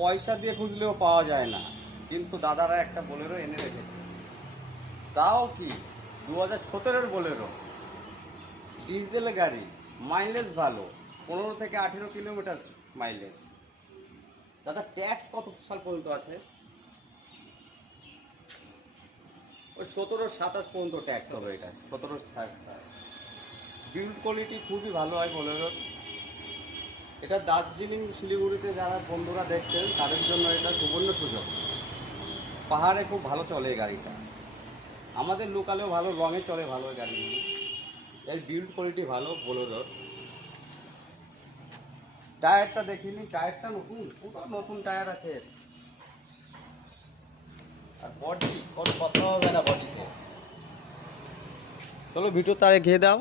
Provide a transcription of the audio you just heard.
পয়সা দিয়ে খুঁজলেও পাওয়া যায় না, কিন্তু দাদারা একটা বোলেরো এনে রেখেছে। তাও কি 2017-এর বোলেরো, ডিজেল গাড়ি, মাইলেজ ভালো, 15 থেকে 18 কিলোমিটার মাইলেজ। দাদা ট্যাক্স কত সাল পর্যন্ত আছে? ওই 17-27 পর্যন্ত ট্যাক্স হবে। এটা 17-60। বিল্ড কোয়ালিটি খুবই ভালো হয় বোলেরোর। এটা দার্জিলিং শিলিগুড়িতে যারা বন্ধুরা দেখছেন তাদের জন্য এটা সুবর্ণ সুযোগ। পাহাড়ে খুব ভালো চলে এই গাড়িটা, আমাদের লোকালেও ভালো, রঙে চলে ভালো এই গাড়িগুলি। এর বিল্ড কোয়ালিটি ভালো বোলেরোর। টায়ারটা দেখিনি, টায়ারটা নতুন, পুরো নতুন টায়ার আছে। আর বডি কোনো কথা হবে না বডিতে। চলো ভিডিও তারে ঘিরে দাও।